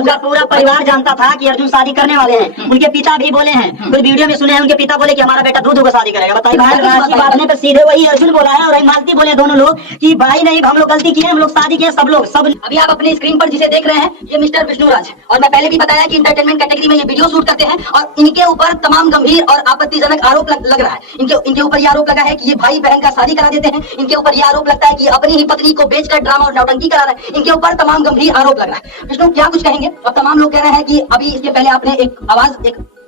पूरा पूरा परिवार जानता था कि अर्जुन शादी करने वाले हैं। उनके पिता भी बोले हैं, कुछ वीडियो में सुने हैं, उनके पिता बोले कि हमारा बेटा दूध को शादी करेगा। बताइए राशि बांटने पर सीधे वही अर्जुन बोला है और मालती बोले दोनों लोग कि भाई नहीं हम लोग गलती किए, हम लोग शादी किए सब लोग सब। अभी आप अपनी स्क्रीन पर जिसे देख रहे हैं ये मिस्टर विष्णुराज, और मैं पहले भी बताया कि इंटरटेनमेंट कैटेगरी में ये वीडियो शूट करते हैं और इनके ऊपर तमाम गंभीर और आपत्तिजनक आरोप लग रहा है। इनके ऊपर ये आरोप लगा है कि ये भाई बहन का शादी करा देते हैं। इनके ऊपर ये आरोप लगता है कि अपनी ही पत्नी को बेचकर ड्रामा और नौटंकी करा रहे हैं। इनके ऊपर तमाम गंभीर आरोप लग रहा है। विष्णु क्या कुछ कहेंगे? और तमाम लोग कह रहे हैं कि अभी इसके पहले आपने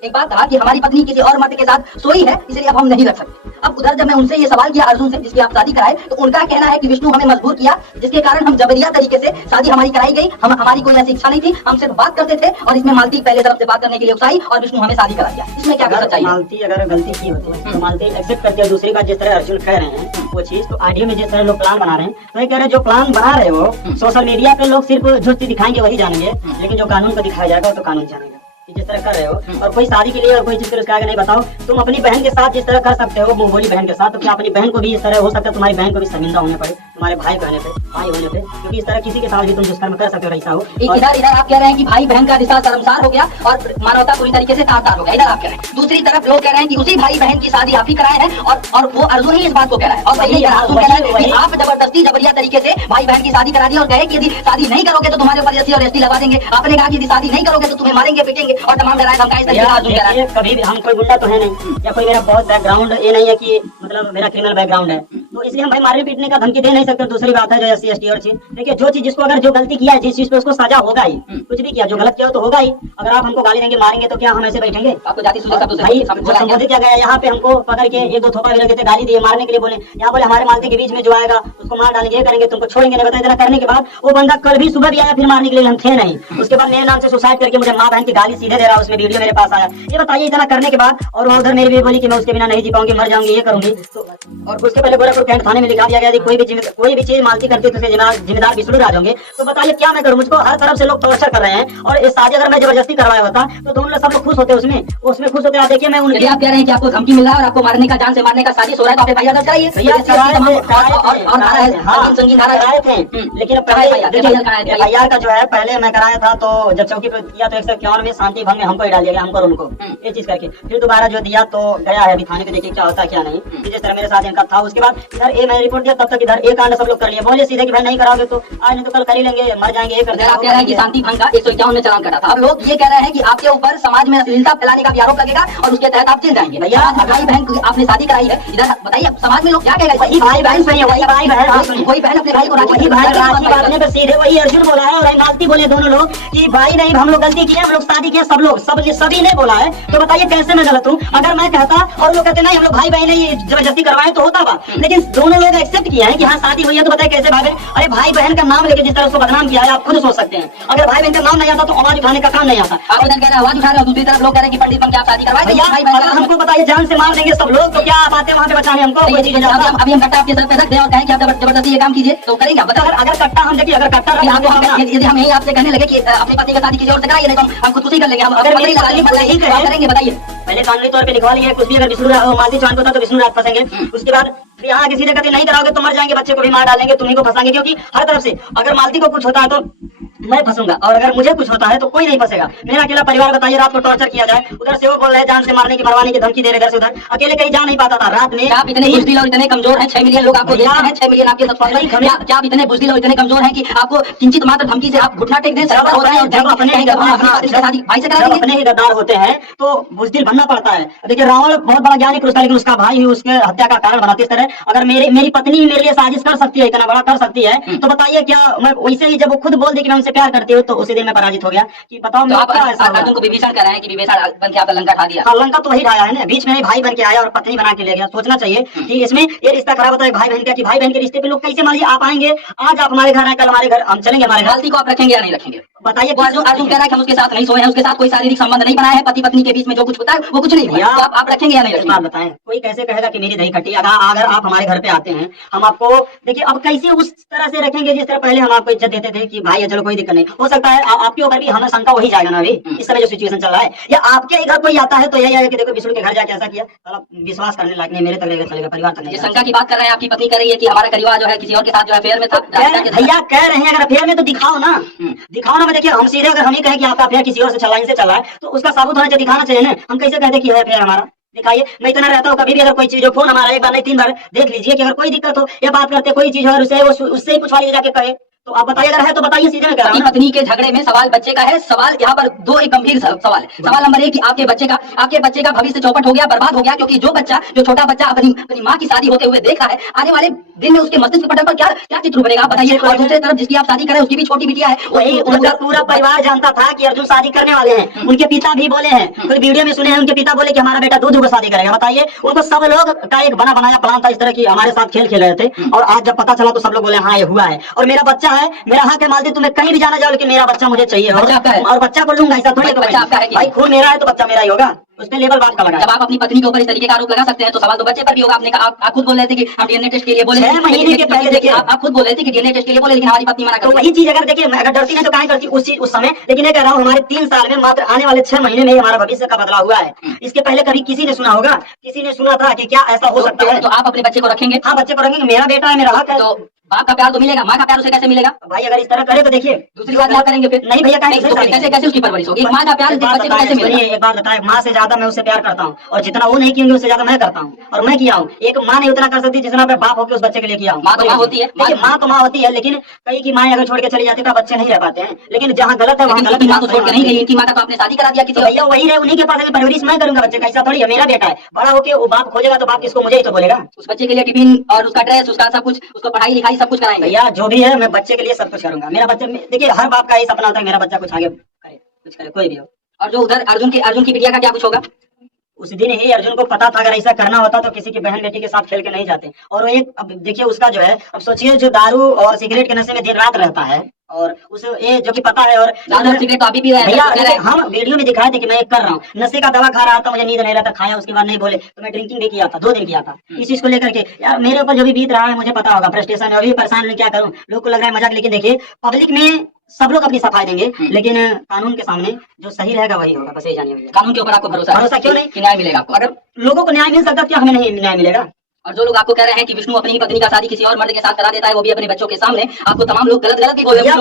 एक बात कहा कि हमारी पत्नी किसी और मर्द के साथ सोई है इसलिए अब हम नहीं रख सकते। अब उधर जब मैं उनसे ये सवाल किया अर्जुन से जिसकी आप शादी कराए, तो उनका कहना है कि विष्णु हमें मजबूर किया जिसके कारण हम जबरिया तरीके से शादी हमारी कराई गई। हमारी कोई ऐसी इच्छा नहीं थी, हम सिर्फ बात करते थे और इसमें मालती पहले तरफ से बात करने के लिए उकसाई और विष्णु हमें शादी करा दिया। इसमें क्या सच्चाई है? मालती अगर गलती की होती है तो मालती एक्सेप्ट करती है। दूसरी बात जिस तरह अर्जुन कह रहे हैं वो चीज, तो ऑडियो में जिस तरह लोग प्लान बना रहे हैं तो ये कह रहे हैं जो प्लान बना रहे हो सोशल मीडिया पे लोग सिर्फ जो चीज दिखाएंगे वही जानेंगे, लेकिन जो कानून को दिखाया जाएगा तो कानून जानेगा। जिस तरह कर रहे हो और कोई शादी के लिए और कोई चीज के लिए नहीं बताओ, तुम अपनी बहन के साथ जिस तरह कर सकते हो मुंहबोली बहन के साथ, तो क्या अपनी बहन को भी इस तरह हो सकता है तुम्हारी बहन को भी शर्मिंदा होने पड़े तुम्हारे भाई कहने पे भाई होने पे, क्योंकि इस तरह किसी के साथ भी तुम दुष्कर्म कर सकते हो ऐसा हो। इधर आप कह रहे हैं कि भाई बहन का रिश्ता शर्मसार हो गया और मानवता पूरी तरीके से तार-तार हो गया, इधर आप कह रहे हैं। दूसरी तरफ लोग कह रहे हैं कि उसी भाई बहन की शादी आप ही कराए हैं और वो अर्जुन ही इस बात को कह रहा है। और वही अर्जुन कह रहा है कि आप जबरदस्ती जबरिया तरीके से भाई बहन की शादी करा दी और कहे कि यदि शादी नहीं करोगे तो तुम्हारे ऊपर SC और ST लगा देंगे। आपने कहा कि यदि शादी नहीं करोगे तो तुम्हें मारेंगे पीटेंगे और तमाम डराए धमकाए। कभी भी हम कोई गुंडा तो है नहीं या कोई मेरा बहुत बैकग्राउंड ये नहीं है कि मतलब मेरा क्रिमिनल बैकग्राउंड है, तो इसलिए हम भाई मारने पीटने का धमकी दे नहीं सकते। दूसरी बात है जो SC ST और चीज देखिए, जो चीज जिसको अगर जो गलती किया है जिस चीज पे उसको सजा होगा ही, कुछ भी किया जो गलत किया तो होगा ही। अगर आप हमको गाली देंगे मारेंगे तो क्या हम ऐसे बैठेंगे? आपको जाति भाई संबोधित किया गया यहाँ पे, हमको पकड़ के एक दो थोपा भी लगे थे, गाली दिए, मारने के लिए बोले। यहाँ बोले हमारे मालती के बीच में जो आएगा उसको मार डालेंगे, ये करेंगे, तुमको छोड़ेंगे नहीं। बताया करने के बाद वो बंदा कल भी सुबह भी आया फिर मारने के लिए, हम थे नहीं। उसके बाद मेरे नाम से सुसाइड करके मुझे माँ बहन की गाली सीधे दे रहा है, उसमें वीडियो मेरे पास आया। ये बताइए इतना करने के बाद, और वो उधर मेरी भी बोली कि मैं उसके बिना नहीं जी पाऊंगी, मर जाऊंगी, ये करूंगी। तो और उसके पहले गोरखपुर कैंट थाने में लिखा दिया गया कोई भी चीज मालती करती है तो जिम्मेदार विष्णुराज होंगे। तो बताइए क्या मैं करूं? मुझको हर तरफ से लोग टॉर्चर कर रहे हैं और इस शादी अगर मैं जबरदस्ती करवाया होता तो दोनों लोग सब लोग खुश होते, उसमें खुश होते। आप देखिए मैं उनके आप कह रहे हैं कि आपको धमकी मिल रहा है और आपको मारने का, जान से मारने का साजिश हो रहा है, तो आप FIR दर्ज कराइए। लेकिन FIR का जो है पहले मैं कराया था तो जब चौकी पर किया तो 151 में शांति भंग में हमको ही डाल दिया गया, हमको और उनको ये चीज करके। फिर दोबारा जो दिया तो गया है अभी थाने पे, देखिए क्या होता है क्या नहीं। जिस तरह मेरे साथ इनका था उसके बाद इधर मैंने रिपोर्ट दिया, तब तक इधर एक कांड सब लोग कर लिए, बोले सीधे कि भाई नहीं कराओगे तो आज नहीं तो कल कर ही लेंगे, मर जाएंगे। ये करते आप कह रहे हैं कि शांति भंग का 151 में चालान कटा था। अब लोग ये कह रहे हैं कि आपके ऊपर समाज में अश्लीलता फैलाने का भी आरोप लगेगा और उसके तहत आप जेल जाएंगे। भैया भाई बहन आपने शादी कराई है, इधर बताइए समाज में लोग क्या कहेगा? वही भाई बहन सही है, वही भाई बहन, कोई बहन अपने भाई को राखी बांधने पर सीधे वही अर्जुन बोला है और मालती बोले दोनों लोग कि भाई नहीं हम लोग गलती किए, हम लोग शादी किए, सब लोग सभी ने बोला है। तो बताइए कैसे मैं गलत हूँ? अगर मैं कहता और लोग कहते नहीं हम लोग भाई बहन ये जबरदस्ती करवाए तो होता बा, लेकिन दोनों लोग एक्सेप्ट किया है कि हाँ शादी हुई है। तो बताइए कैसे भाई बहन? अरे भाई बहन का नाम लेके जिस तरह उसको बदनाम किया है आप खुद सोच सकते हैं। अगर भाई बहन का नाम नहीं आता तो आवाज उठाने का काम नहीं आता। आप इधर कह रहे हैं आवाज उठा रहे हो, दूसरी तरफ लोग कह रहे हैं कि पंडित बन के आप शादी करवाए। अगर हमको बताइए जान से मार देंगे सब लोग तो क्या आप आते वहाँ पे बचाने हमको? अभी हम कट्टा आपके सर पे रख दें और कहें कि आप जबरदस्ती ये काम कीजिए तो करेंगे? अगर कट्टा हम देखिए, अगर कट्टा यदि हम यही आपसे कहने लगे कि अपनी पत्नी का शादी किसी और से कराइए नहीं तो हम खुद कुछ ही कर लेंगे, हम करेंगे? बताइए पहले कानूनी तौर पे लिखवा लिया कुछ भी, अगर विष्णुराज मालती चौहान को था तो विष्णुराज फंसेंगे। उसके बाद यहाँ किसी ने कहते नहीं कराओगे तो मर जाएंगे, बच्चे को भी मार डालेंगे, तुम्ही को फंसाएंगे। क्योंकि हर तरफ से अगर मालती को कुछ होता है तो मैं फंसूंगा और अगर मुझे कुछ होता है तो कोई नहीं फंसेगा। मेरा अकेला परिवार बताइए रात को टॉर्चर किया जाए, उधर से वो बोल रहे हैं जान से मारने की मरवाने की धमकी दे रहे, इधर से उधर अकेले कहीं जा नहीं पाता था रात में। आप इतने बुजदिल और इतने कमजोर हैं, 6 मिलियन लोग आपको देखते हैं, 6 मिलियन आपके सब्सक्राइबर। क्या आप इतने बुजदिल और इतने कमजोर हैं कि आपको किंचित मात्र धमकी से आप घुटना टेक दें? अपने ही गद्दार होते हैं तो बुजदिल बनना पड़ता है। देखिए रावण बहुत बड़ा ज्ञानी पुरुष था लेकिन उसका भाई उसके हत्या का कारण बनाती। इस तरह अगर मेरी पत्नी ही मेरे लिए साजिश कर सकती है, इतना बड़ा कर सकती है, तो बताइए क्या मैं वैसे ही जब वो खुद बोल दी कि मैं उनसे प्यार करती हूँ तो उसी दिन मैं पराजित हो गया कि बताओ मैं क्या ऐसा अर्जुन को विभीषण कर रहे हैं कि विभीषण बन के आपका लंका ढा दिया। हाँ लंका तो वही ढाया है ना, बीच में भाई बन के आया और पत्नी बना के ले गया। सोचना चाहिए कि इसमें ये रिश्ता खराब होता है भाई बहन का, कि भाई बहन के रिश्ते पे लोग कैसे मानिए आप आएंगे, आज आप हमारे घर आए कल हमारे घर हम चलेंगे, हमारे मालती को आप रखेंगे या नहीं रखेंगे? बताइए। अर्जुन कह रहा है कि हम उसके साथ नहीं सोए हैं, उसके साथ कोई शारीरिक संबंध नहीं बनाया है, पति पत्नी के बीच में जो कुछ होता है वो कुछ नहीं हुआ, तो आप रखेंगे या नहीं रखेंगे? बात बताएं, कोई कैसे कहेगा कि मेरी दही खट्टी? अगर आप हमारे घर पे आते हैं हम आपको देखिए अब कैसे उस तरह से रखेंगे जिस तरह पहले हम आपको इज्जत देते थे कि भाई चलो कोई दिक्कत नहीं हो सकता है आपके ऊपर भी हमें शंका वही जाएगा ना अभी इस समय जो सिचुएशन चल रहा है, या आपके ही घर कोई आता है तो यही है कि देखो विष्णु के घर जाके ऐसा किया, साला विश्वास करने लायक नहीं, मेरे तक लेकर चलेगा, परिवार तक नहीं। शंका की बात कर रहे हैं, आपकी पत्नी कर रही है कि हमारा करीबा जो है किसी और के साथ जो है अफेयर में था। भैया कह रहे हैं अगर अफेयर में तो दिखाओ ना, दिखाओ ना। देखिए हम सीधे अगर हम ही कहें कि आपका अफेयर किसी और से चला है तो उसका साबुत होना चाहिए, दिखाना चाहिए ना। हम कैसे कहते कि है अफेयर हमारा, दिखाइए। मैं इतना रहता हूँ, कभी भी अगर कोई चीज हो, फोन हमारा एक बार नहीं 3 बार देख लीजिए कि अगर कोई दिक्कत हो या बात करते कोई चीज हो और उससे ही पूछवा लीजिए जाके कहे, तो आप बताइए अगर है तो बताइए, सीधे में कह रहा हूं। पत्नी के झगड़े में सवाल बच्चे का है। सवाल यहाँ पर दो एक गंभीर सवाल है। सवाल नंबर 1 कि आपके बच्चे का भविष्य चौपट हो गया, बर्बाद हो गया, क्योंकि जो छोटा बच्चा अपनी माँ की शादी होते हुए देखा है, आने वाले दिन में उसके मस्तिष्क पटल पर क्या चित्र उभरेगा बताइए। और दूसरी तरफ जिसकी आप शादी करें उसकी भी छोटी बिटिया है, वही उनका पूरा परिवार जानता था कि अर्जुन शादी करने वाले हैं। उनके पिता भी बोले हैं, कोई वीडियो में सुने हैं, उनके पिता बोले कि हमारा बेटा दूध को शादी करेगा। बताइए, उनको सब लोग का एक बना बनाया प्लान था, इस तरह की हमारे साथ खेल खेल रहे थे। और आज जब पता चला तो सब लोग बोले हाँ ये हुआ है, और मेरा बच्चा है, मेरा हक है मालती, तुम्हें कहीं भी जाना जाओ लेकिन मेरा बच्चा मुझे चाहिए, और बच्चा को लूंगा, ऐसा थोड़ी। बच्चा आपका है, भाई खून मेरा है तो बच्चा मेरा ही होगा, उस पर लेवल बात का लगा। जब आप अपनी पत्नी के ऊपर इस तरीके का आरोप लगा सकते हैं तो सवाल तो बच्चे पर भी होगा। आपने कहा, आप खुद बोल रहे थे कि हम डीएनए टेस्ट के लिए बोले, 6 महीने के पहले देखिए आप खुद बोल रहे थे कि डीएनए टेस्ट के लिए बोले, लेकिन हमारी पत्नी मना कर। तो वही चीज अगर देखिए अगर डरती नहीं तो कहाँ करती उस समय। लेकिन ये कह रहा हूँ हमारे 3 साल में मात्र आने वाले 6 महीने में ही हमारा भविष्य का बदलाव हुआ है। इसके पहले कभी किसी ने सुना होगा? किसी ने सुना था कि क्या ऐसा हो सकता है? तो आप अपने बच्चे को रखेंगे? हाँ, बच्चे को रखेंगे, मेरा बेटा है, मेरा हक है। तो बाप का प्यार तो मिलेगा, माँ का प्यार उसे कैसे मिलेगा? भाई अगर इस तरह करे तो देखिए दूसरी बात क्या करेंगे फिर? नहीं भैया, कैसे उसकी परवरिश होगी? माँ का प्यार बच्चे को कैसे मिलेगा? एक बात बताए, माँ से ज्यादा मैं उससे प्यार करता हूँ, और जितना वो नहीं किएंगे उससे ज्यादा मैं करता हूँ। और मैं किया हूँ, एक माँ नहीं उतना कर सकती जितना मैं बाप होकर उस बच्चे के लिए किया हूँ। माँ तो माँ होती है, माँ तो माँ होती है, लेकिन कई की माँ अगर छोड़ के चली जाती है तो बच्चे नहीं रह पाते हैं। लेकिन जहाँ गलत है वहाँ गलत। माँ तो छोड़ के नहीं गई, इनकी माँ का तो आपने शादी करा दिया किसी। भैया वही है, उन्हीं के पास परवरिश मैं करूंगा बच्चे का, ऐसा थोड़ी है। मेरा बेटा है, बड़ा होकर वो बाप खोजेगा तो बाप किसको, मुझे ही तो बोलेगा। उस बच्चे के लिए टिफिन और उसका ड्रेस, उसका सब कुछ, उसको पढ़ाई लिखाई सब कुछ कराएंगे। भैया जो भी है मैं बच्चे के लिए सब कुछ करूंगा। मेरा बच्चा, देखिए हर बाप का यही सपना होता है मेरा बच्चा कुछ आगे करे, कुछ करे, कोई भी हो। और जो उधर अर्जुन की बिटिया का क्या कुछ होगा? उस दिन ही अर्जुन को पता था अगर ऐसा करना होता तो किसी की बहन बेटी के साथ खेल के नहीं जाते। और एक अब देखिए उसका जो है, अब सोचिए जो दारू और सिगरेट के नशे में दिन रात रहता है, और उसे ये जो कि पता है, और सिगरेट तो अभी भी भैया हम वीडियो में दिखाए थे कि मैं एक कर रहा हूँ, नशे का दवा खा रहा था, मुझे नींद नहीं रहता, खाया उसके बाद नहीं बोले तो मैं ड्रिंकिंग भी किया था, 2 दिन किया था। इस चीज को लेकर के यार मेरे ऊपर जो भी बीत रहा है मुझे पता होगा, फ्रस्ट्रेशन है, अभी परेशान नहीं, क्या करूँ, लोग को लग रहा है मजाक, लेकिन देखिए पब्लिक में सब लोग अपनी सफाई देंगे, लेकिन कानून के सामने जो सही रहेगा वही होगा, बस यही जानिए भैया। कानून के ऊपर आपको भरोसा क्यों नहीं कि न्याय मिलेगा आपको? अगर लोगों को न्याय मिल सकता क्या हमें नहीं न्याय मिलेगा? और जो लोग आपको कह रहे हैं कि विष्णु अपनी पत्नी का शादी किसी और मर्द के साथ करा देता है, वो भी अपने बच्चों के सामने, आपको तमाम लोग गलत भी बोल रहे हैं।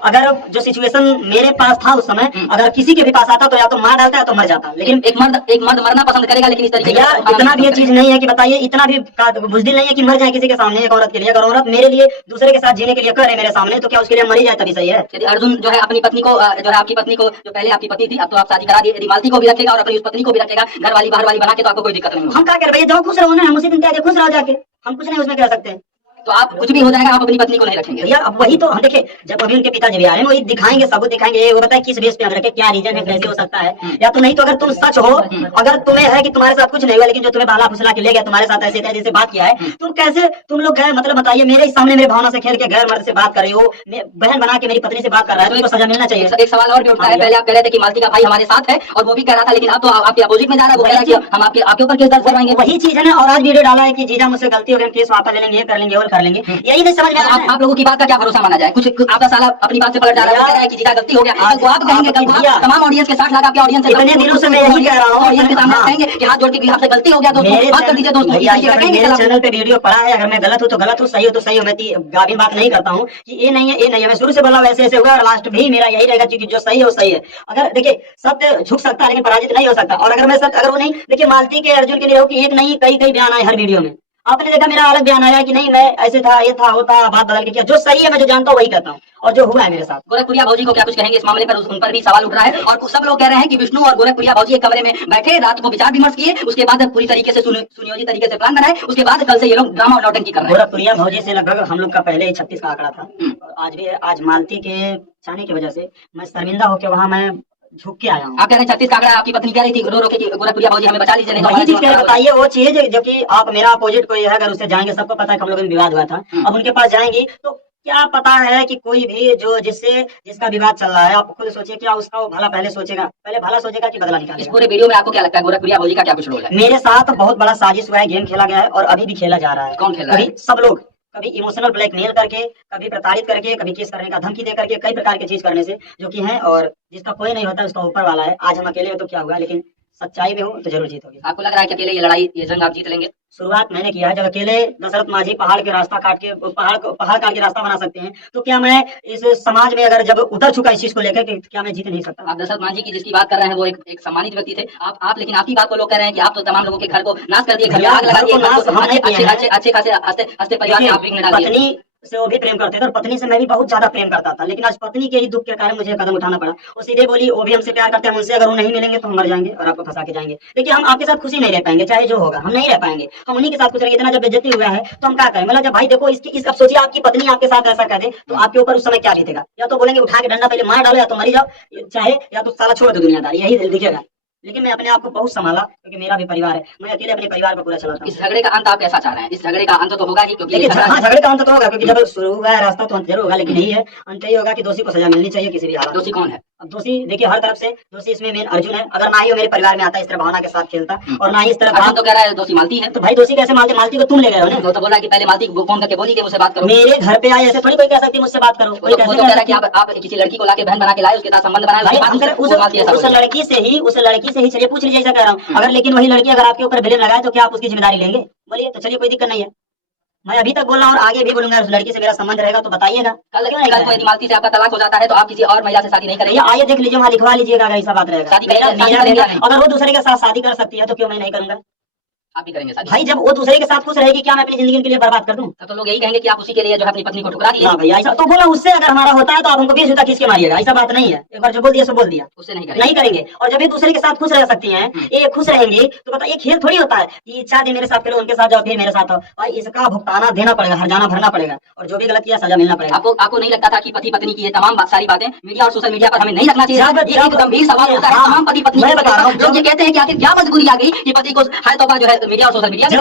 अगर जो सिचुएशन मेरे पास था उस समय, अगर किसी के भी पास आता तो या तो मार डालता है तो मर जाता, लेकिन एक मर्द मरना पसंद करेगा, लेकिन इस तरीके इतना भी ये चीज नहीं है कि बताइए, इतना भी बुजदिल नहीं है कि मर जाए किसी के सामने एक औरत के लिए। अगर औरत मेरे लिए दूसरे के साथ जीने के लिए करे मेरे सामने, तो क्या उसके लिए मरी जाए तभी सही है। यदि अर्जुन जो है अपनी पत्नी को, जो है आपकी पत्नी को, जो पहले आपकी पत्नी थी अब तो आप शादी करा दी, यदि मालती को भी रखेगा और अपनी उस पत्नी को भी रखेगा, घर वाली बाहर वाली बना के, तो आपको कोई दिक्कत नहीं। हम क्या कर रहे हैं, खुश रहो ना, हम उसी दिन कहते खुश रहो जाके, हम कुछ नहीं उसमें कह सकते। तो आप कुछ भी हो जाएगा, आप अपनी पत्नी को नहीं रखेंगे भैया। अब वही तो हम देखे, जब अभी उनके पिताजी भी आ रहे हैं वही दिखाएंगे, सबूत दिखाएंगे, वो बताए किस बेस पे हम रखे, क्या रीजन है, कैसे हो सकता है, या तो नहीं तो अगर तुम सच हो, अगर तुम्हें है कि तुम्हारे साथ कुछ नहीं हुआ, लेकिन जो तुम्हें बाला फुसला के ले गया, तुम्हारे साथ ऐसे जैसे बात किया है, तुम कैसे तुम लोग गए, मतलब बताइए मेरे सामने मेरे भावना से खेल के गैर मर्द से बात कर रही हो, बहन बना के मेरी पत्नी से बात कर रहा है, तो इसको सजा मिलना चाहिए। एक सवाल और भी उठता है, पहले आप कह रहे थे कि मालती का भाई हमारे साथ है और वो भी कह रहा था, लेकिन अब तो आपके अपोजिट में जा रहा है, वो कह रहा है कि हम आपके ऊपर केस दर्ज करवाएंगे। वही चीज है ना, और आज वीडियो डाला है कि जीजा मुझसे गलती हो गई, केस वापस ले लेंगे, ये कर लेंगे और कर लेंगे, यही समझ में आप लोगों की बात का क्या भरोसा माना जाए? कुछ आपका साला अपनी बात से पलट जा रहा है कि जीजा गलती हो गया, तो आप कहेंगे तमाम ऑडियंस के 60 लाख आपके ऑडियंस है, इतने दिनों से मैं यही कह रहा हूं, ऑडियंस के सामने कहेंगे कि हाथ जोड़ के आपसे गलती हो गया, दोस्तों माफ कर दीजिए दोस्तों। मेरे चैनल पे वीडियो पड़ा है, अगर मैं गलत हूँ तो गलत हूँ, सही हो तो सही हो, मैं गाली बात नहीं करता हूँ कि ये नहीं है, ये नहीं है, मैं शुरू से बोला वैसे ऐसे हुआ, और लास्ट भी मेरा यही रहेगा कि जो सही है वो सही है। अगर देखिए सत्य झुक सकता है लेकिन पराजित नहीं हो सकता, और अगर मैं सत्य अगर वो नहीं, देखिए मालती के अर्जुन के लिए हो कि एक नहीं कई बयान आए हर वीडियो में, आपने देखा मेरा अलग बयान आया कि नहीं मैं ऐसे था, ये था, होता, बात बदल के किया, जो सही है मैं जो जानता हूँ वही कहता हूँ, और जो हुआ है मेरे साथ। गोरखपुरिया भौजी को क्या कुछ कहेंगे इस मामले पर? उन पर भी सवाल उठ रहा है, और सब लोग कह रहे हैं कि विष्णु और गोरखपुरिया भौजी एक कमरे में बैठे रात को विचार विमर्श किए, उसके बाद पूरी तरीके से सुनियोजित तरीके से प्लान बनाए, उसके बाद कल से ये लोग ड्रामा और नौटंकी कर रहे हैं। गोरखपुरिया भौजी से लगभग हम लोग का पहले ही 36 का आंकड़ा था, और आज भी आज मालती के चाहने की वजह से मैं शर्मिंदा होकर वहाँ मैं झुक के आया हूँ। आप कह रहे हैं 36 का आंकड़ा, आपकी पत्नी कह रही थी रो रो के गोरखपुरिया भौजी हमें बचा लीजिए, नहीं वही चीज बताइए, वो चीज जो कि आप मेरा अपोजिट कोई है, अगर उससे जाएंगे, सबको पता है हम लोगों में विवाद हुआ था, अब उनके पास जाएंगी तो क्या पता है कि कोई भी जो जिसका विवाद चल रहा है, आप खुद सोचिए क्या उसका वो भला पहले सोचेगा कि बदला निकालेगा। इस पूरे वीडियो में आपको क्या लगता है गोरखपुरिया भौजी का क्या कुछ रोल है? मेरे साथ बहुत बड़ा साजिश हुआ है, गेम खेला गया है और अभी भी खेला जा रहा है। कौन खेल रहा है? सब लोग कभी इमोशनल ब्लैकमेल करके, कभी प्रताड़ित करके, कभी केस करने का धमकी दे करके, कई प्रकार की चीज करने से, जो कि है और जिसका कोई नहीं होता उसका ऊपर वाला है। आज हम अकेले हो तो क्या हुआ, लेकिन सच्चाई में हो तो जरूर जीतोगे। आपको लग रहा है कि अकेले ये लड़ाई, ये जंग आप जीत लेंगे? शुरुआत मैंने किया है, जब अकेले दशरथ मांझी पहाड़ के रास्ता काट के पहाड़ काट के रास्ता बना सकते हैं, तो क्या मैं इस समाज में अगर जब उतर चुका इस चीज को लेकर, क्या मैं जीत नहीं सकता? आप दशरथ मांझी की जिसकी बात कर रहे हैं वो एक सम्मानित व्यक्ति थे। आप लेकिन आपकी बात को लोग कह रहे हैं कि आप तो तमाम लोगों के घर को नाश कर दिए, घर में आग लगा दिए, अच्छे खासे हंसते परिवार में आप विघ्न डाल दिए। पत्नी से वो भी प्रेम करते थे और पत्नी से मैं भी बहुत ज्यादा प्रेम करता था, लेकिन आज पत्नी के ही दुख के कारण मुझे कदम उठाना पड़ा। वो सीधे बोली वो भी हमसे प्यार करते हैं, उनसे अगर वो नहीं मिलेंगे तो हम मर जाएंगे और आपको फंसा के जाएंगे। देखिए हम आपके साथ खुशी नहीं रह पाएंगे, चाहे जो होगा हम नहीं रह पाएंगे, हम उन्हीं के साथ खुश रहेंगे। इतना जब बेइज्जती हुआ है तो हम क्या करें? मतलब जब भाई देखो अब सोचिए आपकी पत्नी आपके साथ ऐसा कर दे तो आपके ऊपर उस समय क्या बीतेगा? या तो बोलेंगे उठा के डंडा पहले मार डालो, या तो मरी जाओ, चाहे या तो साला छोड़ दो दुनियादारी, यही दिखेगा। लेकिन मैं अपने आप को बहुत संभाला क्योंकि मेरा भी परिवार है, मैं अकेले अपने परिवार को पूरा चलाता हूँ। इस झगड़े का अंत आप कैसा चाह रहे हैं? इस झगड़े का अंत तो होगा ही, क्योंकि झगड़े का अंत तो होगा, क्योंकि जब शुरू हुआ है रास्ता तो अंत जरूर होगा, लेकिन यही है अंत यही होगा कि दोषी को सजा मिलनी चाहिए किसी भी हालत। दोषी कौन है? अब दोषी देखिए हर तरफ से दोषी इसमें मेन अर्जुन है। अगर ना ही वो मेरे परिवार में आता इस तरह भावना के साथ खेलता और ना ही इस तरह अर्जुन तो कह रहा है दोषी मालती है। तो भाई दोषी कैसे मालती? मालती को तुम ले गए हो ना। तो बोला कि पहले मालती को फोन करके बोली कि मुझसे बात करो। मेरे घर पे आए ऐसे थोड़ी कोई कह सकती है मुझसे बात करो। कोई कह रहा है कि आप किसी लड़की को लाके बहन बना के लाए, उसके साथ संबंध बनाए, उस लड़की से ही चलिए पूछ लीजिए, ऐसा कह रहा हूँ। अगर लेकिन वही लड़की अगर आपके ऊपर ब्लेम लगाए तो क्या आप उसकी जिम्मेदारी लेंगे? बोलिए। तो चलिए कोई दिक्कत नहीं है, मैं अभी तक बोल रहा हूँ और आगे भी बोलूंगा। उस लड़की से मेरा संबंध रहेगा तो बताइएगा। कल को मालती से आपका तलाक हो जाता है तो आप किसी और महिला से शादी नहीं करेंगे? आइए देख लीजिए, वहाँ लिखवा लीजिएगा अगर ऐसा बात रहेगा। अगर वो दूसरे के साथ शादी कर सकती है तो क्यों मैं नहीं करूंगा? आप भी करेंगे शादी? भाई जब वो दूसरे के साथ खुश रहेगी, क्या मैं अपनी जिंदगी के लिए बर्बाद कर दूं? तो लोग यही कहेंगे कि आप उसी के लिए जो है अपनी पत्नी को ठुकरा दिए। भैया ऐसा तो बोला, उससे अगर हमारा होता है तो आप हमको 20 जूता खींच के मारिएगा, ऐसा बात नहीं है। एक बार जो बोल दिया सो बोल दिया, उससे नहीं करेंगे। और जब ये दूसरे के साथ खुश रह सकती हैं, ये खुश रहेंगी तो पता ये खेल थोड़ी होता है कि इच्छा दे मेरे साथ करो, उनके साथ जाओ, फिर मेरे साथ आओ। भाई इसका भुगताना देना पड़ेगा, हर्जाना भरना पड़ेगा और जो भी गलत किया सजा मिलना पड़ेगा। आपको नहीं लगता था कि पति पत्नी की ये तमाम सारी बातें मीडिया और सोशल मीडिया पर हमें नहीं रखना चाहिए? ये एक गंभीर सवाल होता है तमाम पति पत्नी। लोग ये कहते हैं कि आखिर क्या मजबूरी आ गई कि पति को हर तौबा जो है मीडिया और सोशल मीडिया में